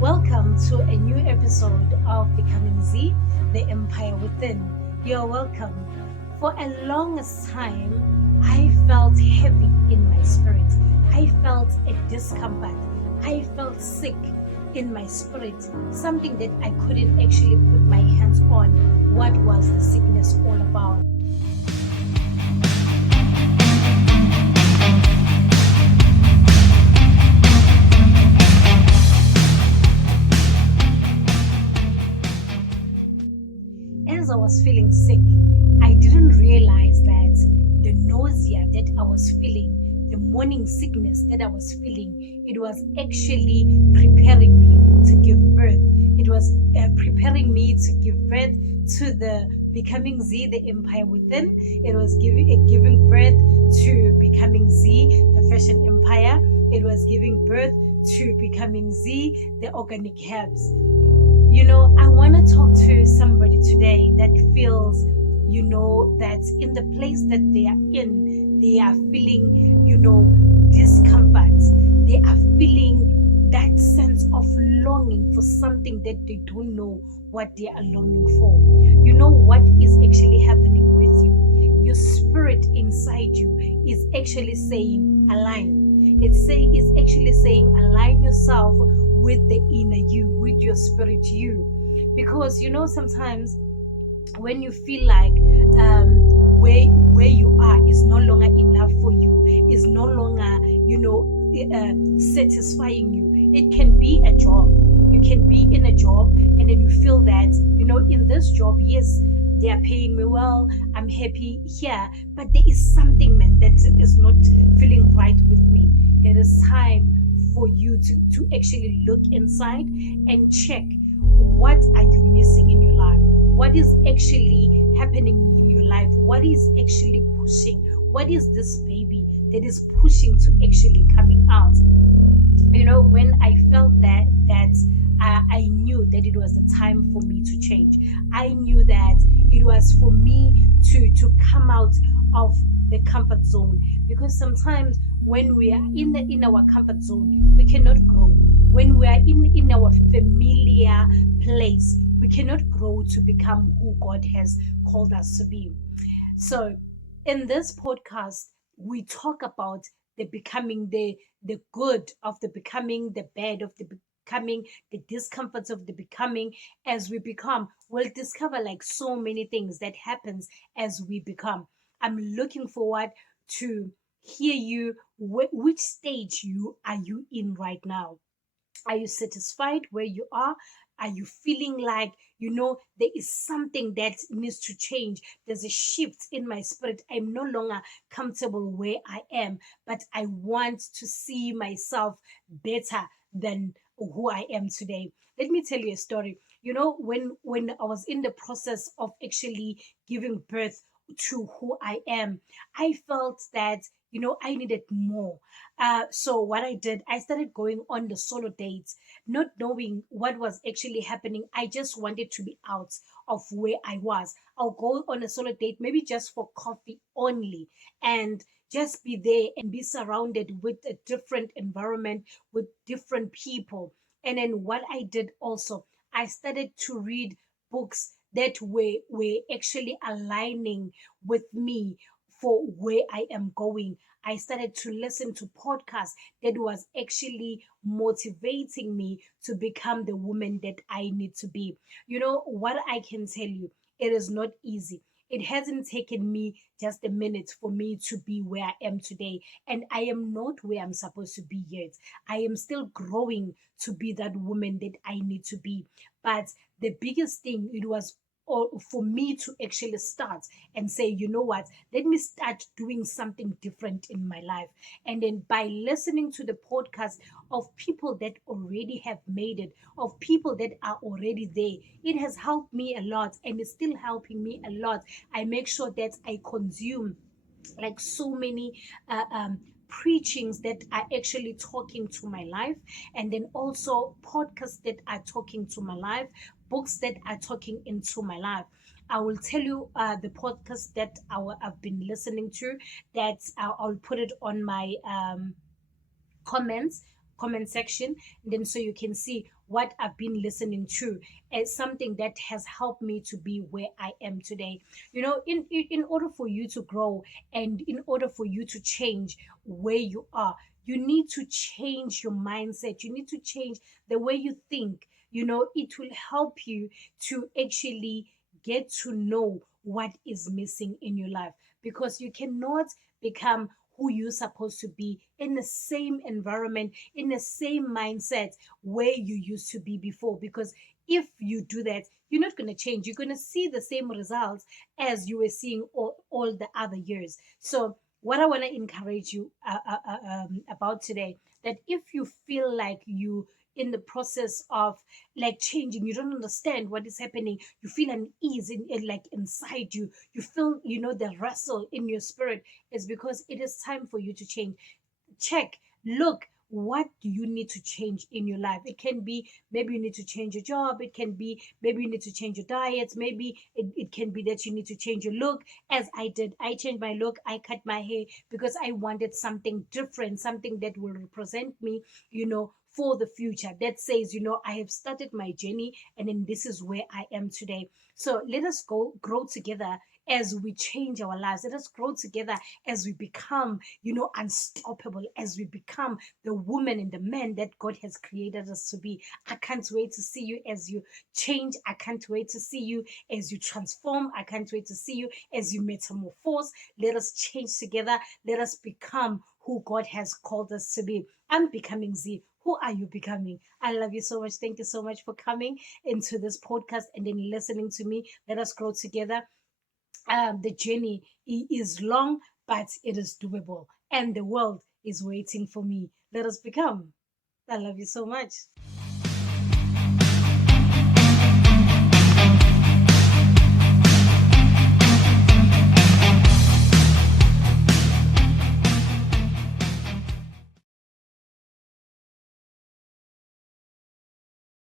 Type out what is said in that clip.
Welcome to a new episode of Becoming Z, the Empire Within. You're welcome. For a longest time, I felt heavy in my spirit. I felt a discomfort. I felt sick in my spirit, something that I couldn't actually put my hands on. What was the sickness all about? As I was feeling sick, I didn't realize that the nausea that I was feeling, the morning sickness that I was feeling, it was actually preparing me to give birth. It was preparing me to give birth to the Becoming Z, the Empire Within. It was giving birth to Becoming Z, the Fashion Empire. It was giving birth to Becoming Z, the Organic Herbs. I want to talk to somebody today that feels, that in the place that they are in, they are feeling, discomfort. They are feeling that sense of longing for something that they don't know what they are longing for. You know what is actually happening with you? Your spirit inside you is actually saying, align. It's actually saying, align yourself with the inner you, with your spirit you. Because sometimes when you feel like where you are is no longer enough for you, is no longer satisfying you, it can be a job. You can be in a job and then you feel that in this job, yes, they are paying me well, I'm happy here, but there is something, man, that is not feeling right with me. It is time for you to actually look inside and check, what are you missing in your life? What is actually happening in your life? What is actually pushing? What is this baby that is pushing to actually coming out? When I felt that I knew that it was the time for me to change. I knew that it was for me to come out of the comfort zone, because sometimes when we are in our comfort zone, we cannot grow. When we are in our familiar place, we cannot grow to become who God has called us to be. So in this podcast, we talk about the becoming, the good of the becoming, the bad of the becoming, the discomforts of the becoming. As we become, we'll discover like so many things that happens as we become. I'm looking forward to hear you. Which stage are you in right now? Are you satisfied where you are? Are you feeling like, there is something that needs to change? There's a shift in my spirit. I'm no longer comfortable where I am, but I want to see myself better than who I am today. Let me tell you a story. When I was in the process of actually giving birth to who I am, I felt that, I needed more. So what I did, I started going on the solo dates, not knowing what was actually happening. I just wanted to be out of where I was. I'll go on a solo date, maybe just for coffee only, and just be there and be surrounded with a different environment, with different people. And then what I did also, I started to read books that were actually aligning with me for where I am going. I started to listen to podcasts that was actually motivating me to become the woman that I need to be. What I can tell you, it is not easy. It hasn't taken me just a minute for me to be where I am today. And I am not where I'm supposed to be yet. I am still growing to be that woman that I need to be. But the biggest thing, it was for me to actually start and say, you know what, let me start doing something different in my life. And then by listening to the podcast of people that already have made it, of people that are already there, it has helped me a lot and it's still helping me a lot. I make sure that I consume like so many preachings that are actually talking to my life, and then also podcasts that are talking to my life, books that are talking into my life. I will tell you the podcast that I've been listening to, that I'll put it on my comments comment section, and then so you can see what I've been listening to as something that has helped me to be where I am today. In order for you to grow and in order for you to change where you are, you need to change your mindset. You need to change the way you think. It will help you to actually get to know what is missing in your life, because you cannot become who you're supposed to be in the same environment, in the same mindset where you used to be before. Because if you do that, you're not going to change. You're going to see the same results as you were seeing all the other years. So, what I want to encourage you about today, that if you feel like you in the process of like changing, you don't understand what is happening, you feel unease like inside you, you feel the wrestle in your spirit, is because it is time for you to change. Check, look, what do you need to change in your life? It can be maybe you need to change your job, it can be maybe you need to change your diets, maybe it can be that you need to change your look, as I did. I changed my look, I cut my hair because I wanted something different, something that will represent me, for the future, that says, I have started my journey, and then this is where I am today. So let us go grow together as we change our lives. Let us grow together as we become, unstoppable, as we become the woman and the man that God has created us to be. I can't wait to see you as you change. I can't wait to see you as you transform. I can't wait to see you as you metamorphose. Let us change together. Let us become who God has called us to be. I'm becoming Z. Who are you becoming? I love you so much. Thank you so much for coming into this podcast and then listening to me. Let us grow together. The journey is long, but it is doable, and the world is waiting for me. Let us become. I love you so much.